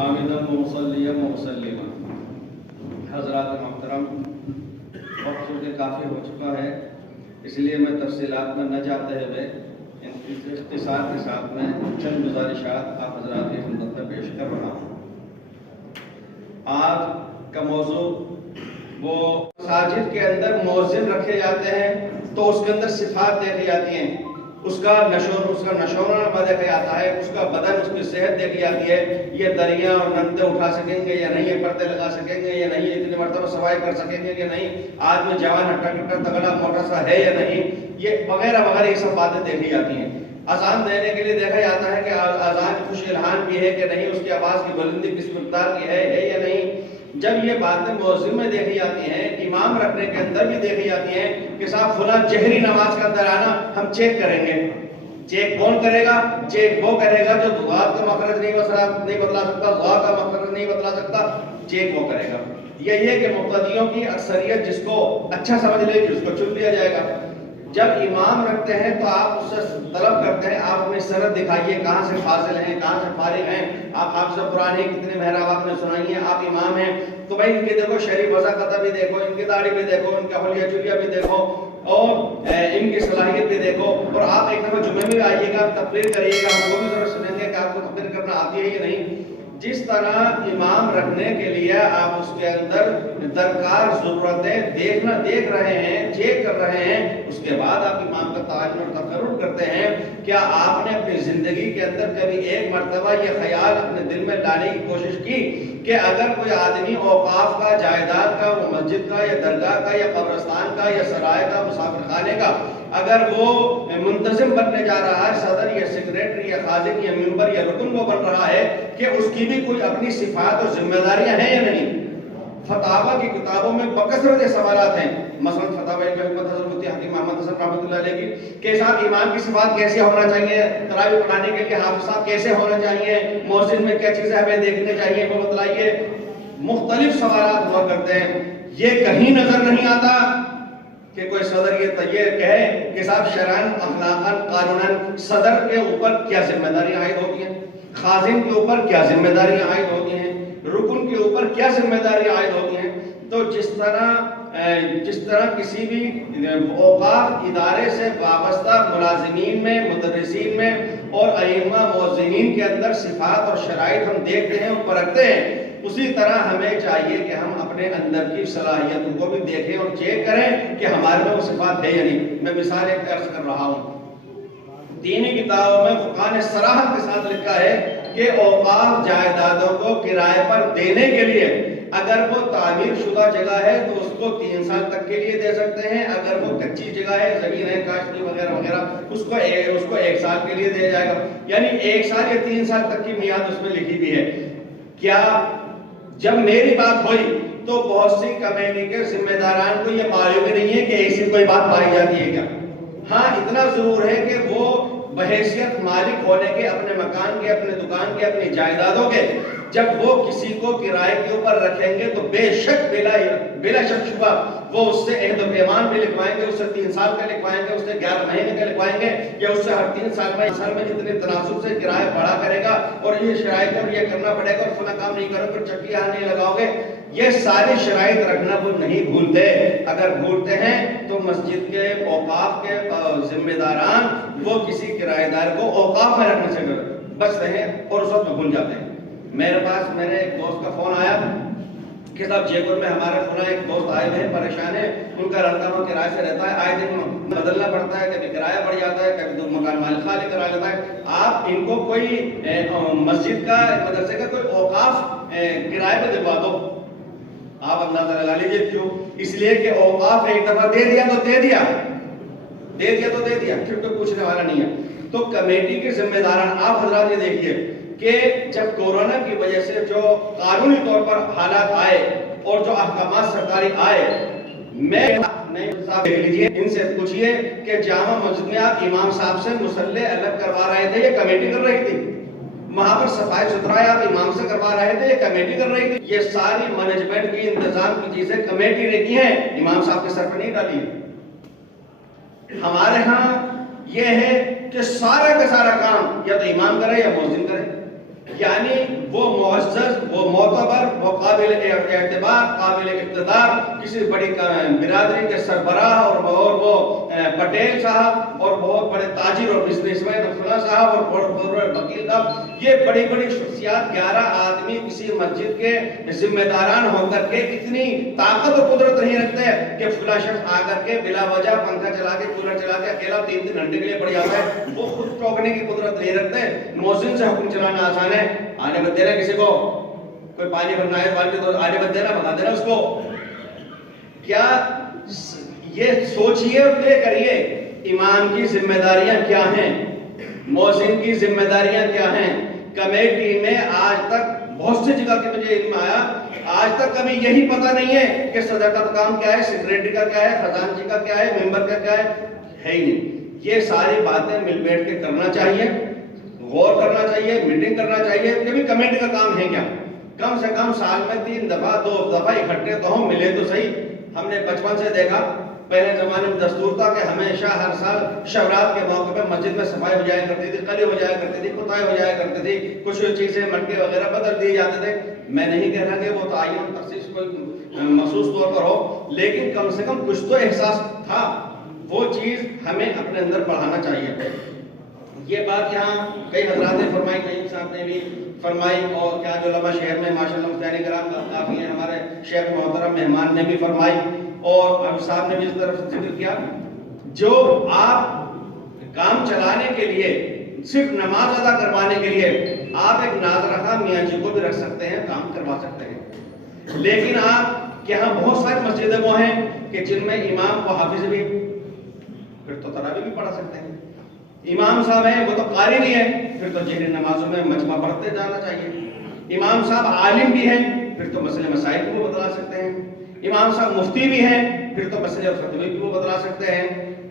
حامدًا ومصليًا ومسلما۔ حضرات محترم، وقت چونکہ کافی ہو چکا ہے، اس لیے میں تفصیلات میں نہ جاتے ہوئے اختصار کے ساتھ میں چند گزارشات آپ حضرات کی خدمت میں پیش کر رہا ہوں۔ آج کا موضوع وہ مساجد کے اندر مؤذن رکھے جاتے ہیں تو اس کے اندر صفات دیکھی جاتی ہیں، اس کا نشونما دیکھا جاتا ہے، اس کا بدن، اس کی صحت دیکھی جاتی ہے، یہ دریاں اور نندے اٹھا سکیں گے یا نہیں، یہ پردے لگا سکیں گے یا نہیں، اتنی مرتبہ صفائی کر سکیں گے یا نہیں، آدمی جوان ہٹا کٹا تگڑا موٹا سا ہے یا نہیں، یہ وغیرہ وغیرہ یہ سب باتیں دیکھی جاتی ہیں۔ اذان دینے کے لیے دیکھا جاتا ہے کہ اذان خوش الحان بھی ہے کہ نہیں، اس کی آواز کی بلندی کس مقدار کی ہے یا نہیں۔ جب یہ باتیں مؤذن میں دیکھی جاتی ہیں، امام رکھنے کے اندر بھی دیکھی جاتی ہیں کہ صاحب فلاں جہری نماز کا اندر آنا، ہم چیک کریں گے۔ چیک کون کرے گا؟ چیک وہ کرے گا جو دعات کا مخرج نہیں بتلا سکتا، دعا کا مخرج نہیں بتلا سکتا، چیک وہ کرے گا۔ یہی ہے کہ مقتدیوں کی اکثریت جس کو اچھا سمجھ لے گی اس کو چن لیا جائے گا۔ جب امام رکھتے ہیں تو آپ اس سے طلب کرتے ہیں آپ اپنی سند دکھائیے، کہاں سے فاضل ہیں، کہاں سے فارغ ہیں، آپ حافظ قرآن ہیں، کتنے محراب آپ نے سنائی ہیں، آپ امام ہیں، تو بھائی ان کی دیکھو شریف وضاقتہ بھی دیکھو، ان کی داڑھی بھی دیکھو، ان کا حلیہ چلیہ بھی دیکھو، اور ان کی صلاحیت بھی دیکھو، اور آپ ایک دفعہ جمعے میں آئیے گا، تقریر کریے گا، ہم وہ بھی ضرور سنیں گے کہ آپ کو تقریر کرنا آتی ہے یا نہیں۔ جس طرح امام رکھنے کے لیے آپ اس کے اندر درکار ضرورتیں دیکھ رہے ہیں، چیک کر رہے ہیں، اس کے بعد آپ امام کا تعین اور تقرر کرتے ہیں۔ کیا آپ نے اپنی زندگی کے اندر کبھی ایک مرتبہ یہ خیال اپنے دل میں لانے کی کوشش کی کہ اگر کوئی آدمی اوقاف کا، جائیداد کا، وہ مسجد کا یا درگاہ کا یا قبرستان کا یا سرائے کا، مسافر خانے کا، اگر وہ منتظم بننے جا رہا ہے، صدر یا سیکریٹری یا خازن یا ممبر یا رکن وہ بن رہا ہے، کہ اس کی بھی کوئی اپنی صفات اور ذمہ داریاں ہیں یا نہیں؟ فتاوی کی کتابوں میں بکثرت سوالات ہیں، مثلا فتاوی حکمت حضرت مفتی حکیم محمد حسن رحمۃ اللہ علیہ کی کہ صاحب امام کی صفات کیسے ہونا چاہیے، تراویح پڑھانے کے لیے حافظ صاحب کیسے ہونا چاہیے، مؤذن میں کیا چیزیں ہمیں دیکھنے چاہیے، وہ بتلائیے۔ مختلف سوالات ہوا کرتے ہیں۔ یہ کہیں نظر نہیں آتا کہ کوئی صدر یہ کہے کہ صاحب شرعاً، اخلاقاً، قانوناً صدر کے اوپر کیا ذمہ داریاں عائد ہوتی ہیں، خازن کے اوپر کیا ذمہ داریاں عائد ہوتی ہیں، رکن کے اوپر کیا ذمہ داریاں عائد ہوتی ہیں۔ تو جس طرح کسی بھی اوقاف ادارے سے وابستہ ملازمین میں، مدرسین میں اور ائمہ مؤذنین کے اندر صفات اور شرائط ہم دیکھتے ہیں اور پرکھتے ہیں، اسی طرح ہمیں چاہیے کہ ہم اپنے اندر کی صلاحیتوں کو بھی دیکھیں اور چیک کریں کہ ہمارے میں وہ صفات ہے یا نہیں۔ میں مثال ایک عرض کر رہا ہوں، دینی کتابوں میں فقہاء نے صراحت کے ساتھ لکھا ہے کہ اوقاف جائیدادوں کو کرائے پر دینے کے لیے اگر وہ تعمیر شدہ جگہ ہے تو اس کو 3 سال تک کے لیے دے سکتے ہیں، اگر وہ کچی جگہ ہے، زمین ہے، کاشتکاری وغیرہ وغیرہ، اس کو 1 سال کے لیے دیا جائے گا، یعنی 1 سال یا 3 سال تک کی میعاد اس میں لکھی بھی ہے۔ کیا جب میری بات ہوئی تو بہت سی کمیٹی کے ذمہ داران کو یہ معلوم ہی نہیں ہے کہ ایسی کوئی بات پائی جاتی ہے کیا؟ ہاں اتنا ضرور ہے کہ وہ بحیثیت مالک ہونے کے، اپنے مکان کے، اپنے دکان کے، اپنی جائیدادوں کے، جب وہ کسی کو کرائے کے اوپر رکھیں گے تو بے شک بلا شک شبہ وہ اس سے عہد و پیمان بھی لکھوائیں گے، اس سے 3 سال کا لکھوائیں گے، اس سے 11 مہینے کا لکھوائیں گے، یا اس سے ہر 3 سال میں جتنے تناسب سے کرایہ بڑھا کرے گا اور یہ شرائط اور یہ کرنا پڑے گا اور فلاں کام نہیں کرو پھر چکی یہاں نہیں لگاؤ گے، یہ ساری شرائط رکھنا وہ نہیں بھولتے۔ اگر بھولتے ہیں تو مسجد کے اوقاف کے ذمہ داران وہ کسی کرایہ دار کو اوقاف میں رکھنے سے بچتے ہیں اور اس وقت میں بھول جاتے ہیں۔ میرے پاس میرے ایک دوست کا فون آیا کہ صاحب جے پور میں ہمارے فلاں ایک دوست آئے ہوئے ہیں، پریشان ہیں، ان کا رہتا ہوا کرائے سے رہتا ہے، آئے دن بدلنا پڑتا ہے، کبھی کرایہ بڑھ جاتا ہے، کبھی مکان مالک خالی کرا لیتا ہے۔ آپ ان کو کوئی مسجد کا، مدرسے کا کوئی اوقاف کرائے پہ دلوا دو۔ آپ اندازہ لگا لیجیے کیوں؟ اس لیے کہ اوقاف ایک دفعہ دے دیا تو دے دیا، پھر کوئی پوچھنے والا نہیں ہے۔ تو کمیٹی کے ذمہ داران آپ حضرات یہ دیکھیے کہ جب کورونا کی وجہ سے جو قانونی طور پر حالات آئے اور جو احکامات سرکاری آئے، میں صاحب دیکھ لیجیے، ان سے پوچھئے کہ جامع مسجد میں آپ امام صاحب سے مصلی الگ کروا رہے تھے، یہ کمیٹی کر رہی تھی؟ وہاں پر صفائی ستھرائی آپ امام سے کروا رہے تھے، یہ کمیٹی کر رہی تھی؟ یہ ساری مینجمنٹ کی، انتظام کی چیزیں کمیٹی نے کی ہیں، امام صاحب کے سر پہ نہیں ڈالی ہے۔ ہمارے ہاں یہ ہے کہ سارا کا سارا کام یا تو امام کرے یا مؤذن کرے، یعنی وہ معزز، وہ معتبر، وہ قابل اعتبار، قابل اقتدار، کسی بڑی برادری کے سربراہ اور وہ پٹیل صاحب اور بہت بڑے تاجر اور بزنس مین فلاں صاحب اور بہت بڑے وکیل صاحب، یہ بڑی بڑی شخصیات 11 آدمی کسی مسجد کے ذمہ داران ہو کر کے اتنی طاقت اور قدرت نہیں رکھتے کہ فلاں شخص آ کر کے بلا وجہ پنکھا چلا کے کولر چلا کے اکیلا 3 گھنٹے کے لیے پڑ جاتا ہے، وہ خود ٹوکنے کی قدرت نہیں رکھتے۔ مؤذن سے حکم چلانا آسان ہے، آنے مت دینا کسی کو، کوئی پانی بھرنا ہے تو آنے مت دینا، بتا دینا اس کو۔ کیا یہ سوچئے اور طے کریے امام کی ذمہ داریاں کیا ہیں، مؤذن کی ذمہ داریاں کیا ہیں۔ کمیٹی میں آج تک بہت سی جگہ کے مجھے علم آیا، آج تک کبھی یہی پتہ نہیں ہے کہ صدر کا کام کیا ہے، سیکریٹری کا کیا ہے، خزانچی کا کیا ہے، ممبر کا کیا ہے ہی نہیں۔ یہ ساری باتیں مل بیٹھ کے کرنا چاہیے، غور کرنا چاہیے، میٹنگ کرنا چاہیے کہ بھی کمیٹی کا کام ہے کیا۔ کم سے کم سال میں 3 دفعہ 2 دفعہ اکٹھے تو ہم ملے تو صحیح۔ ہم نے بچپن سے دیکھا، پہلے زمانے میں دستور تھا کہ ہمیشہ ہر سال شورات کے موقع پہ مسجد میں صفائی ہو جایا کرتی تھی، قلی ہو جایا کرتی تھی، کتائی ہو جایا کرتی تھی، کچھ چیزیں مٹکے وغیرہ بدل دیے جاتے تھے۔ میں نہیں کہہ رہا کہ وہ تعین تخصیص کوئی مخصوص طور پر ہو، لیکن کم سے کم کچھ تو احساس تھا، وہ چیز ہمیں اپنے اندر بڑھانا چاہیے۔ یہ بات یہاں کئی حضرات نے فرمائی، کئی صاحب نے بھی فرمائی، اور کیا جو علماء شہر میں ماشاءاللہ مفتیان کرام کافی ہیں، ہمارے شیخ محترم مہمان نے بھی فرمائی، اور ابو صاحب نے بھی اس طرف ذکر کیا۔ جو آپ کام چلانے کے لیے، صرف نماز ادا کروانے کے لیے آپ ایک ناظر خواہ میاں جی کو بھی رکھ سکتے ہیں، کام کروا سکتے ہیں، لیکن آپ کے یہاں بہت ساری مسجدیں وہ ہیں کہ جن میں امام و حافظ بھی، پھر تو تراویح بھی پڑھا سکتے ہیں، امام صاحب ہیں وہ تو قاری بھی ہیں، پھر تو جہری نمازوں میں مجمع پڑھتے جانا چاہیے، امام صاحب عالم بھی ہیں، پھر تو مسئلے مسائل کو بتلا سکتے ہیں، امام صاحب مفتی بھی ہیں، پھر تو مسئلے اور فتوی بھی وہ بتلا سکتے ہیں،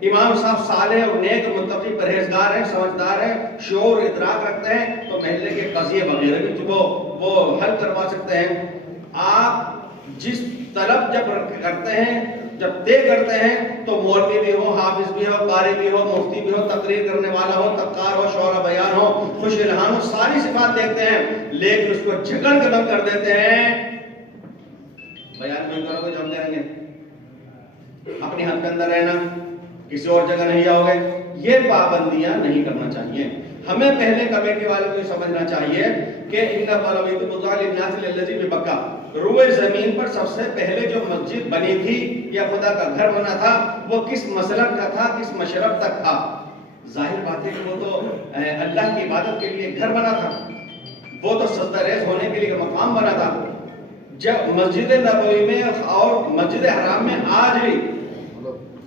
امام صاحب صالح اور نیک متقی پرہیزگار ہیں، سمجھدار ہیں، شعور ادراک رکھتے ہیں، تو محلے کے قضیے وغیرہ بھی وہ حل کروا سکتے ہیں۔ آپ جس طلب جب کرتے ہیں، جب طے کرتے ہیں، تو مولوی بھی ہو، حافظ بھی ہو، قاری بھی ہو، مفتی بھی ہو، تقریر کرنے والا ہو، تقار ہو، شعرا بیان ہو، خوش الہان ہو، ساری صفات دیکھتے ہیں، لیکن اس کو جھگڑ کے بند کر دیتے ہیں۔ بیان نہیں کرو گے جو ہم کریں گے، اپنی حد کے اندر رہنا، کسی اور جگہ نہیں جاؤ گے، یہ پابندیاں نہیں کرنا چاہیے۔ ہمیں پہلے کمیٹی والوں کو سمجھنا چاہیے کہ روئے زمین پر سب سے پہلے جو مسجد بنی تھی یا خدا کا گھر بنا تھا، وہ کس مسلک کا تھا، کس مشرب تک تھا؟ ظاہر بات ہے کہ وہ تو اللہ کی عبادت کے لیے گھر بنا تھا، وہ تو سجدہ ریز ہونے کے لیے مقام بنا تھا۔ جب مسجد نبوی میں اور مسجد حرام میں آج بھی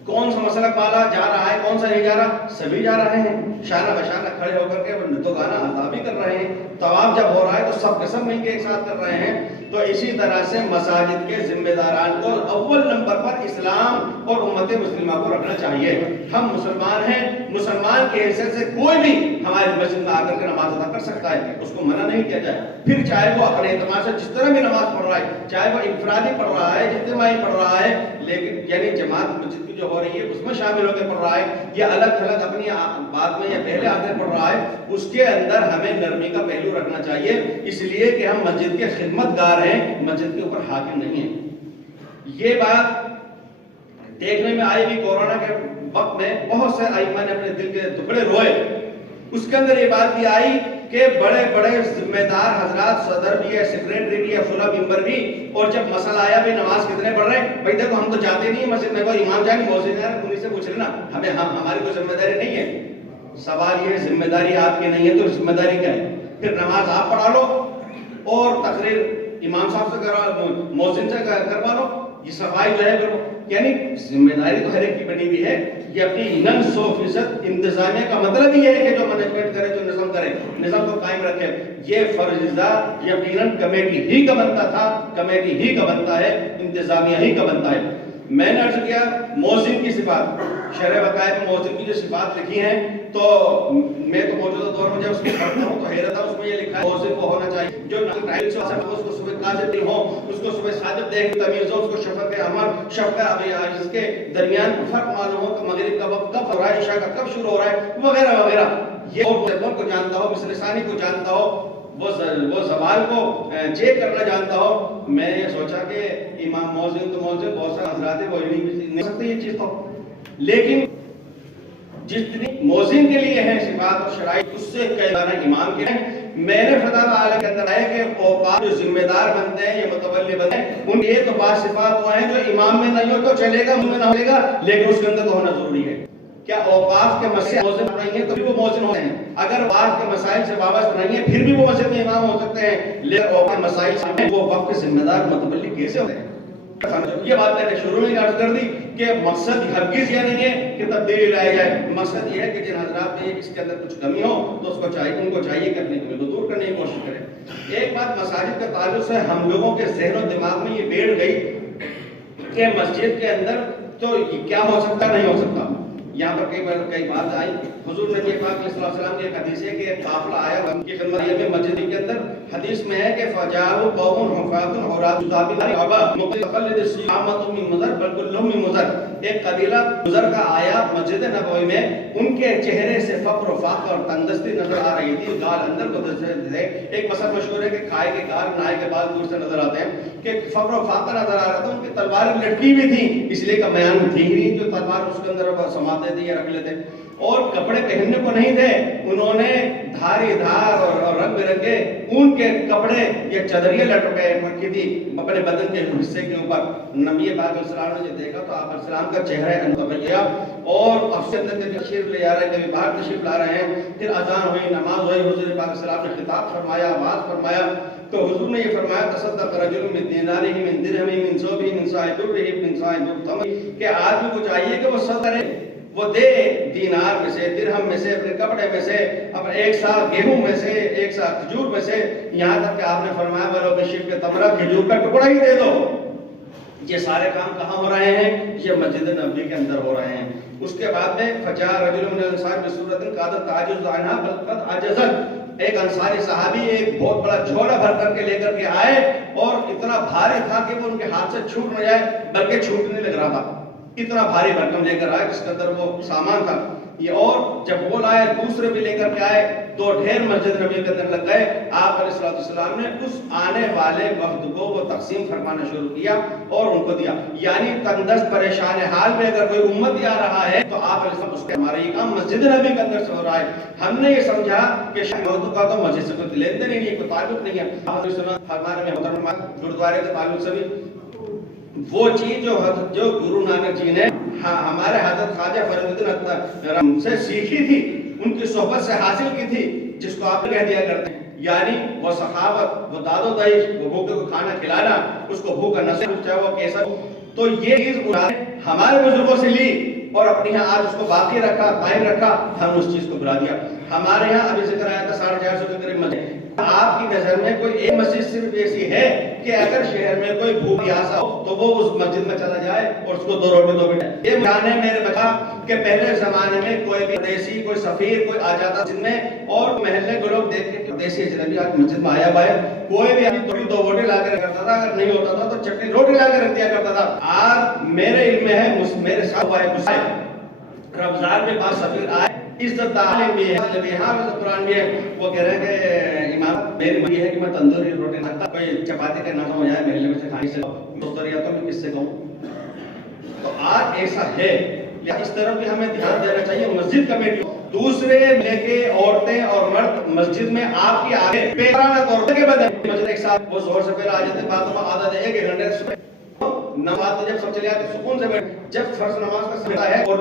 کون سا مسلک والا جا رہا ہے، کون سا نہیں جا رہا؟ سبھی جا رہے ہیں، شانہ بشانہ کھڑے ہو کر کے نتو گانا ادا بھی کر رہے ہیں، طواف جب ہو رہا ہے تو سب کے سب مل کے ایک ساتھ کر رہے ہیں۔ تو اسی طرح سے مساجد کے ذمہ داران کو اول نمبر پر اسلام اور امت مسلمہ کو رکھنا چاہیے۔ ہم مسلمان ہیں، مسلمان کے حیثیت سے کوئی بھی ہماری مسجد میں آ کر کے نماز ادا کر سکتا ہے، اس کو منع نہیں کیا جائے، پھر چاہے وہ اپنے اعتماد سے جس طرح بھی نماز پڑھ رہا ہے، چاہے وہ انفرادی پڑھ رہا ہے، اجتماعی پڑھ رہا ہے، لیکن یعنی جماعت مسجد کی جو ہو رہی ہے اس میں شامل ہو کے پڑھ رہا ہے، یا الگ تھلگ اپنی بات میں یا پہلے آ کر پڑھ رہا ہے، اس کے اندر ہمیں نرمی کا پہلو رکھنا چاہیے، اس لیے کہ ہم مسجد کے خدمت گار ہیں، مسجد کے اوپر حاکم نہیں ہیں۔ یہ بات دیکھنے میں آئی بھی کورونا کے وقت میں بہت سے ائمہ نے اپنے دل کے ٹکڑے روئے، اس کے اندر یہ بات بھی آئی کہ بڑے بڑے ذمہ دار حضرات، صدر بھی ہے، سیکریٹری بھی ہے، فلاں ممبر بھی، اور جب مسئلہ آیا بھی نماز کتنے پڑھ رہے ہیں، بھائی دیکھو ہم تو جاتے نہیں ہیں مسجد میں، کوئی امام جائے موزن جائے، انہیں سے پوچھ لینا، ہماری کوئی ذمہ داری نہیں ہے۔ سوال یہ ذمہ داری آپ کی نہیں ہے تو ذمہ داری کیا ہے؟ پھر نماز آپ پڑھا لو اور تقریر امام صاحب سے کروا لو، موزن سے کروا لو، یہ صفائی جو ہے یعنی ذمہ داری تو ہر ایک کی بنی ہوئی ہے۔ یقیناً 100% انتظامیہ کا مطلب یہ ہے کہ جو مینجمنٹ کرے، جو نظم کرے، نظام کو قائم رکھے، یہ فرض یقیناً کمیٹی ہی کا بنتا تھا، کمیٹی ہی کا بنتا ہے، انتظامیہ ہی کا بنتا ہے۔ میں نے عرض کیا مؤذن کی صفات، شرح وقائد میں مؤذن کی جو صفات لکھی ہیں، تو میں تو موجودہ دور میں جب اس کو پڑھتا ہوں تو حیرت ہے، اس میں یہ لکھا ہے مؤذن کو ہونا چاہیے جو ٹائم سے اس کو صبح قاصد ہو، اس کو صبح صادق دیکھ تمیز ہو، اس کو شفق عمر، شفق اس کے درمیان فرق معلوم ہو کہ مغرب کا وقت کب ہو رہا ہے، عشاء کا کب شروع ہو رہا ہے، وغیرہ وغیرہ۔ یہ اور کو جانتا ہو، مثل ثانی کو جانتا ہو، وہ زوال کو چیک کرنا جانتا ہو. میں یہ سوچا کہ امام مؤذن تو مؤذن بہت سارے حضرات ہیں وہ نہیں سکتے یہ چیز تو، لیکن جتنی مؤذن کے لیے ہیں صفات اور شرائط اس سے کئی بار امام کے ہیں. میں نے فتاوی عالیہ کے اندر ہے کہ اوقات جو ذمہ دار بنتے ہیں یا متولی بنتے ہیں ان کے تو بعض صفات وہ ہیں جو امام میں نہیں ہو تو چلے گا، مجھ میں نہ چلے گا، لیکن اس کے اندر تو ہونا ضروری ہے. کیا اوقاف کے مسئلے مؤذن نہیں ہیں تو بھی وہ مؤذن ہوتے ہیں، اگر اوقاف کے مسائل سے وابستہ نہیں ہیں پھر بھی وہ مسجد میں امام ہو سکتے ہیں، لیکن اوقاف کے مسائل سے وہ وقت کے ذمہ دار متولی کیسے ہوتے ہیں؟ یہ بات میں نے شروع میں عرض کر دی کہ مقصد ہرگز یہ نہیں ہے کہ تبدیلی لائی جائے، مقصد یہ ہے کہ جن حضرات میں اس کے اندر کچھ کمی ہو تو اس کو چاہیے، ان کو چاہیے کرنے کے لیے دور کرنے کی کوشش کریں. ایک بات مساجد کے تعلق سے ہم لوگوں کے ذہن و دماغ میں یہ بیٹھ گئی کہ مسجد کے اندر تو کیا ہو سکتا نہیں ہو سکتا. یہاں پر کئی بات آئی. حضور نبی پاک علیہ السلام کی ایک حدیث ہے کہ ایک قافلہ آیا ان کی خدمت میں مسجد کے اندر. حدیث میں ہے کہ فجاءوا قوم حفاة عراة ذابین ابا متقلد الصیامۃ من مضر بل كلهم من مضر. ایک قبیلہ گزر کا آیا مسجد نبوی میں، ان کے چہرے سے فقر و فاقہ اور تندرستی نظر آ رہی تھی، گال اندر گزر تھے. ایک مثل مشہور ہے کہ کھائے کے گال نائے کے بال دور سے نظر آتے ہیں، کہ فقر و فاقہ نظر آ رہا تھا. ان کی تلواریں لٹکی ہوئی تھیں، اس لیے کہ میان تھی ہی نہیں جو تلوار اس کے اندر سماتے تھے یا رکھ لیتے. اور کپڑے پہننے کو نہیں تھے، انہوں نے دھاری دھار اور رنگ برنگے اون کے کپڑے یا چادریاں لٹکے رکھی تھی اپنے بدن کے حصے کے اوپر. نبی پاک علیہ السلام نے جب دیکھا تو آپ علیہ السلام کا چہرہ انتباہ اور افسر کے تشریف لے آ رہے ہیں، کبھی باہر تشریف لا رہے ہیں. پھر اذان ہوئی، نماز ہوئی، حضور پاک علیہ السلام نے خطاب فرمایا، آواز فرمایا. تو حضور نے یہ فرمایا تصدق رجل من دینارہ من درہم من ثوبہ من صاع درہ من صاع تمر، کہ آدمی کو چاہیے کہ وہ صدقہ کرے، وہ دے دینار میں سے، درہم میں سے، اپنے کپڑے میں سے، اپنے ایک سا گیہوں میں سے، ایک سا کھجور میں سے، یہاں تک کہ آپ نے فرمایا ولو بشق تمرہ، کھجور کا ٹکڑا ہی دے دو. یہ سارے کام کہاں ہو رہے ہیں؟ یہ مسجد نبوی کے اندر ہو رہے ہیں. اس کے بعد میں فجاء رجل من الانصار بصورۃ قادت تعجز عنہا بل قد عجزت. ایک انصاری صحابی ایک بہت بڑا جھولا بھر کر کے لے کر کے آئے اور اتنا بھاری تھا کہ وہ ان کے ہاتھ سے چھوٹ نہ جائے بلکہ چھوٹنے لگ رہا تھا. اتنا بھاری بھرکم لے کر آئے جس کے اندر وہ سامان تھا. یہ اور جب وہ لائے دوسرے بھی لے کر کے آئے تو ڈھیر مسجد نبی کے اندر لگ گئے. آپ علیہ السلام نے اس آنے والے وفد کو وہ تقسیم فرمانا شروع کیا اور ان کو دیا. یعنی تندرست پریشان حال میں اگر کوئی امتی آ رہا ہے تو آپ علیہ السلام اس کے ہمارا یہ کام مسجد نبی کے اندر سے ہو رہا ہے. ہم نے یہ سمجھا کہ شاید کا تو مسجد سے کوئی لین دین نہیں ہے، کوئی تعلق نہیں ہے. آپ علیہ السلام فرمانے میں محترم گرودوارے کے تعلق سے بھی وہ چیز جو گرو نانک جی نے ہمارے حضرت خواجہ فرید الدین سے سیکھی تھی، ان کی صحبت سے حاصل کی تھی، جس کو آپ کہہ دیا کرتے ہیں، یعنی وہ سخاوت، وہ داد و دہیش، وہ بھوکے کو کھانا کھلانا، اس کو بھوکا نصر، چاہے وہ کیسا. تو یہ چیز ہمارے بزرگوں سے لی اور اپنے یہاں آج اس کو باقی رکھا، قائم رکھا. ہم اس چیز کو بلا دیا. ہمارے یہاں ابھی ذکر آیا تھا 450 کے قریب مسجد. آپ کی نظر میں کوئی ایک مسجد صرف ایسی ہے کہ اگر شہر میں کوئی بھوک پیاسا ہو تو وہ اس مسجد میں چلا جائے اور اس کو 2 روٹی 2 منٹ. یہ جانے میرے بچا کہ پہلے زمانے میں کوئی بھی دیسی، کوئی سفیر، کوئی آ جاتا جن میں اور محلے کے لوگ دیکھ کے دیسی اجنبی آج مسجد میں آیا ہوا ہے، کوئی بھی تھوڑی 2 روٹی لا کے کرتا تھا، اگر نہیں ہوتا تھا تو چٹنی روٹی لا کے رکھ دیا کرتا تھا. آج میرے علم میں ہے، میرے ساتھ ہوا ہے رمضان کے بعد سفیر آئے، عزت تعلیم بھی ہے، یہاں بھی قرآن بھی ہے. وہ کہہ رہے ہیں کہ امام میری مرضی ہے کہ میں تندوری روٹی کھاتا، کوئی چپاتی کا نہ ہو جائے محلے میں سے کھانے سے دوستریا تو میں کس سے کہوں. تو آج ایسا ہے، اس طرف بھی ہمیں دھیان دینا چاہیے. مسجد کمیٹی دوسرے لے کے عورتیں اور مرد مسجد میں آپ کی آگے پیرانہ طور کے بدن مسجد ایک ساتھ وہ زور سے پہلے آ جاتے، باتوں میں عادت ہے 1 گھنٹے سے نماز جب سب چلے آتے سکون سے بیٹھ، جب فرض نماز کا سمجھتا ہے اور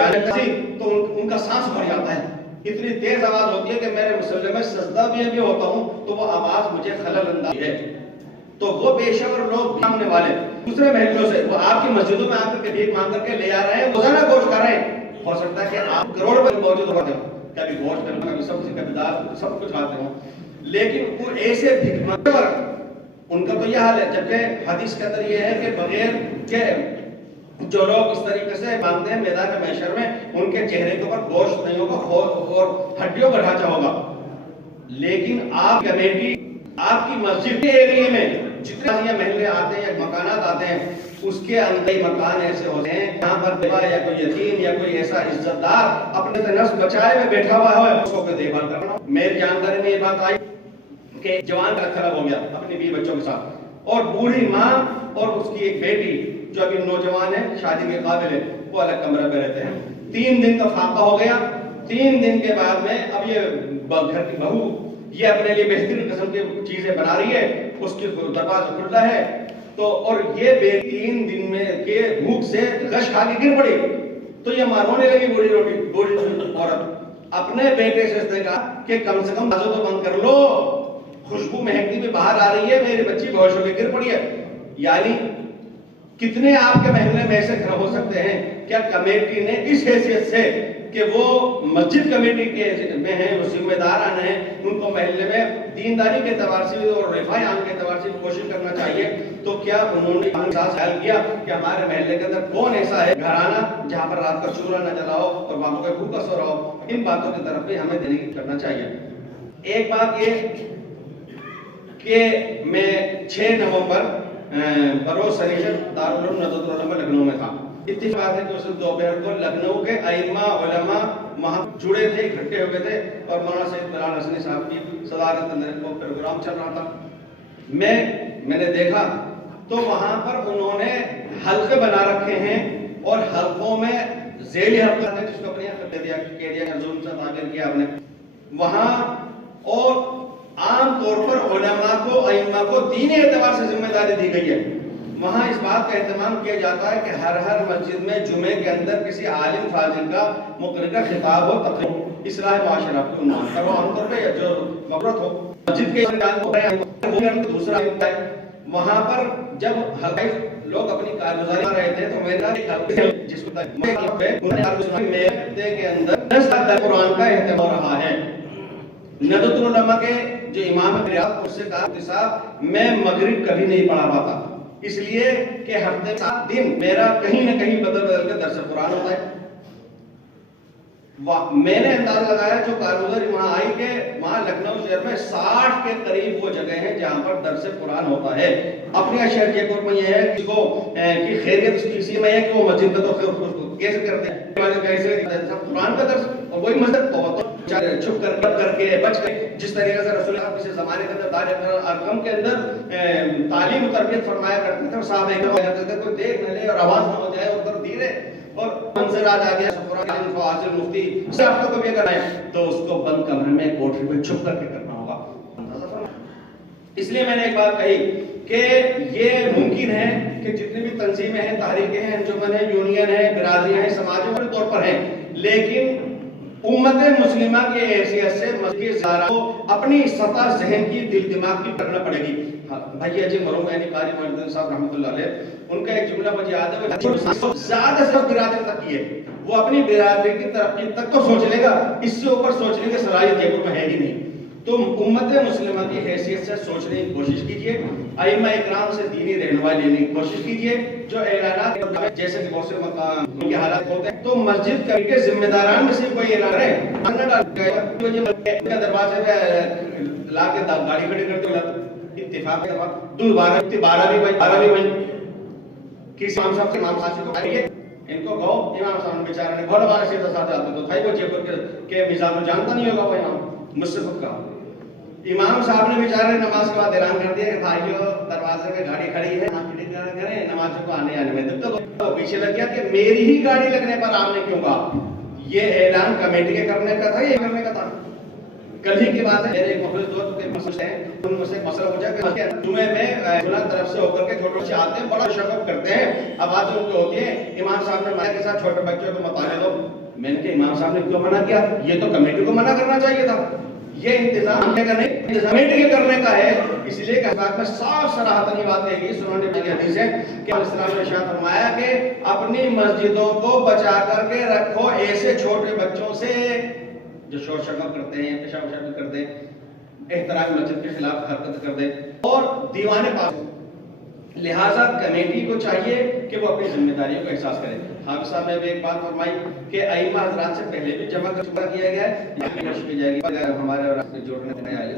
تو ان کا سانس بھر جاتا ہے. اتنی تیز آواز ہوتی ہے کہ میرے مسلم میں سجدہ بھی ہوتا ہوں تو وہ آواز مجھے خلل انداز ہے. تو وہ پیشہ ور لوگ مانگنے والے دوسرے محلوں سے وہ آپ کی مسجدوں میں آ کر کے بھیک مانگ کر کے لے آ رہے ہیں، روزانہ گوشت کھا رہے ہیں. ہو سکتا ہے کہ آپ کروڑ روپے موجود ہوتے ہو، کبھی گوشت کبھی سبزی کبھی دال سب کچھ کھاتے ہوں، لیکن وہ ایسے بھیک مانگنے ان کا تو یہ حال ہے. جبکہ حدیث کے اندر یہ ہے کہ بغیر کے جو لوگ اس طریقے سے مانگتے ہیں میدان محشر میں ان کے چہرے کے اوپر گوشت نہیں ہوگا اور ہڈیوں کا ڈھانچہ ہوگا. لیکن آپ کمیٹی آپ کی مسجد کے ایریے میں جتنے محلے آتے ہیں یا مکانات آتے ہیں اس کے اندر مکان ایسے ہوتے ہیں جہاں پر بیوہ یا کوئی یتیم یا کوئی ایسا عزت دار اپنے نفس بچائے میں بیٹھا ہوا ہے، اس کو کوئی دیکھ بھال کرنا. میری جانکاری میں یہ بات آئی کہ جوان کا طلب ہو گیا اپنی بیوی بچوں کے ساتھ, اور بوڑھی ماں اور اس کی ایک بیٹی جو ابھی نوجوان ہے, شادی کے قابل ہے, وہ الگ کمرے میں رہتے ہیں. 3 دن کا فاقہ ہو گیا. 3 دن کے بعد میں اب یہ گھر کی بہو یہ اپنے لیے بہترین قسم کی چیزیں بنا رہی ہے, اس کی دروازہ کھلا ہے تو, اور یہ بیٹی 3 دن میں کے بھوک سے غش کھا کے گر پڑی. تو یہ مارونے لگی بوڑھی عورت, اپنے بیٹے سے اس نے کہا کہ کم سے کم دروازہ تو بند کر لو, خوشبو مہکتی بھی باہر آ رہی ہے, میری بچی بہوش ہو کے گر پڑی ہے. یعنی کتنے آپ کے محلے میں ایسے گھر ہو سکتے ہیں, کیا کمیٹی نے اس حیثیت سے کہ وہ مسجد کمیٹی کے میں ہیں, وہ ذمہ داران ہیں, ان کو محلے میں دینداری کے اعتبار سے اور رفاہ عام کے اعتبار سے کوشش کرنا چاہیے, تو کیا انہوں نے احساس خیال کیا کہ ہمارے محلے کے اندر کون ایسا ہے گھرانہ جہاں پر رات کا چولہا نہ جلاؤ اور باپوں کا بھوکا سو رہو؟ ان باتوں کی طرف بھی ہمیں دھیان کرنا چاہیے. ایک بات یہ کہ میں 6 نومبر بروز شریعت دارالعلوم ندوۃ العلماء لکھنؤ میں تھا. اتفاق ہے کہ اس دوپہر کو لکھنؤ کے ائمہ علماء وہاں جڑے تھے, اکٹھے ہو گئے تھے, اور مولانا سید بلال حسنی صاحب کی صدارت اندر وہ پروگرام چل رہا تھا. میں نے دیکھا تو وہاں پر انہوں نے حلقے بنا رکھے ہیں, اور حلقوں میں ذیلی حلقہ ہے جس کو اپنے یہاں کر دیا ظلم سے تعبیر کیا آپ نے وہاں. اور عام طور پر علماء کو ائمہ کو دینی اعتبار سے ذمہ داری دی گئی ہے. وہاں اس بات کا اہتمام کیا جاتا ہے کہ ہر مسجد میں جمعے کے اندر کسی عالم فاضل کا مقررہ خطاب ہو, تقریر, اصلاح معاشرہ کو عنوان پر وہ عام طور پہ جو مقرر ہو مسجد کے دوسرا وہاں پر جب لوگ اپنی کارگزاری کر رہے تھے تو میرا جس کو کے اندر 10 قرآن کا اہتمام ہو رہا ہے. ندوۃ العلماء کے جو امام ہے ریاض, اس سے کہا کہ صاحب میں مغرب کبھی نہیں پڑھا پاتا, اس لیے کہ ہفتے 7 دن میرا کہیں نہ کہیں بدل کے درس قرآن ہوتا ہے. میں نے اندازہ لگایا جو کارگزاری وہاں آئی کہ وہاں لکھنؤ شہر میں 60 کے قریب وہ جگہ ہیں جہاں پر درس قرآن ہوتا ہے. اپنے شہر جے پور میں یہ ہے کہ کو کی خیریت اس کسی میں ہے کہ وہ مسجد میں تو کیسے کرتے ہیں کیسے قرآن کا درس, اور وہی مسجد تو چھپ کر کے بچ کے جس طریقے سے رسول اللہ پچھلے زمانے کے اندر دار ارقم کے اندر تعلیم و تربیت فرمایا کرتے تھے, اور صاحب کوئی دیکھ نہ لے اور آواز نہ ہو جائے اور ادھر دھیرے اور منظرات آ گیا قرآن فاضل مفتی سے آپ کو بھی اگر آئے تو اس کو بند کمرے میں کوٹری میں چھپ کر کے کرنا ہوگا. اس لیے میں نے ایک بات کہی کہ یہ ممکن ہے کہ جتنی بھی تنظیمیں ہیں, تحریکیں ہیں, انجمن ہیں, یونین ہیں, برادریاں ہیں, سماجی طور پر ہیں, لیکن امت مسلمہ کی حیثیت سے مسجد کو اپنی سطح ذہن کی دل دماغ کی کرنا پڑے گی. بھائی اجی مرحوم قاری معین صاحب رحمۃ اللہ علیہ, ان کا ایک جملہ مجھے یاد ہے, زیادہ سے برادری تک کی ہے, وہ اپنی برادری کی ترقی تک تو سوچ لے گا, اس سے اوپر سوچنے کی صلاحیت جے پور میں ہے ہی نہیں. تو امت مسلمہ کی حیثیت سے سوچنے کی کوشش کیجئے, ائمہ اکرام سے دینی رہنمائی لینے کی کوشش کیجئے. جو اعلانات جیسے کہ بہت سے مقام کے حالات ہوتے ہیں تو مسجد کے ذمہ داران میں سے کوئی اعلان ہے دروازے پہ لا کے گاڑی کھڑی کرتے ہوئے اتفاق کے بعد 12 بھی بھائی کسی امام صاحب سے امام صاحب کو کہیے ان کو کہو امام صاحب بیچارے نے بہت بڑا شیر ساتھ آتے تو تھائی وہ جے پور کے میزان جانتا نہیں ہوگا وہ امام مجھ سے خود کہا. امام صاحب نے بیچارے نماز کے بعد اعلان کر دیا کہ بھائیو دروازے پہ گاڑی کھڑی ہے, کریں نماز کو آنے میں تو پیچھے لگ گیا کہ میری ہی گاڑی لگنے پر آپ نے کیوں کہا. یہ اعلان کمیٹی کے کرنے کا تھا, یہ کرنے کا تھا. کل ہی کی بات ہے, میرے ایک مخلص دوست کے مسئلے ہیں, ان میں سے مسئلہ پوچھا کہ جمعے میں فلاں طرف سے ہو کر کے چھوٹے بچے آتے ہیں, بڑا شکوک کرتے ہیں, اب آج ان کی ہوتی ہے امام صاحب نے مایا کے ساتھ چھوٹے بچوں کو مت آنے دو. میں نے کہا امام صاحب نے کیوں منع کیا, یہ تو کمیٹی کو منع کرنا چاہیے تھا, یہ انتظام کا نہیں کمیٹی کے کرنے کا ہے. اس لیے کہ حضرات میں صاف صراحتاً یہ بات کہی سنن ابن کی حدیث ہے کہ اسلام نے ارشاد فرمایا کہ اپنی مسجدوں کو بچا کر کے رکھو ایسے چھوٹے بچوں سے جو شور شرابہ کرتے ہیں, پیشاب وشاب کرتے ہیں, احترام مسجد کے خلاف حرکت کرتے ہیں اور دیوانے پاس. لہٰذا کمیٹی کو چاہیے کہ وہ اپنی ذمہ داریوں کا احساس کرے. حافظ صاحب نے بھی ایک بات فرمائی کہ ائمہ حضرات سے پہلے بھی جمع کیا گیا ہے, یہ کوشش کی جائے گی ہمارے اور آپ کے جوڑنے میں آئے.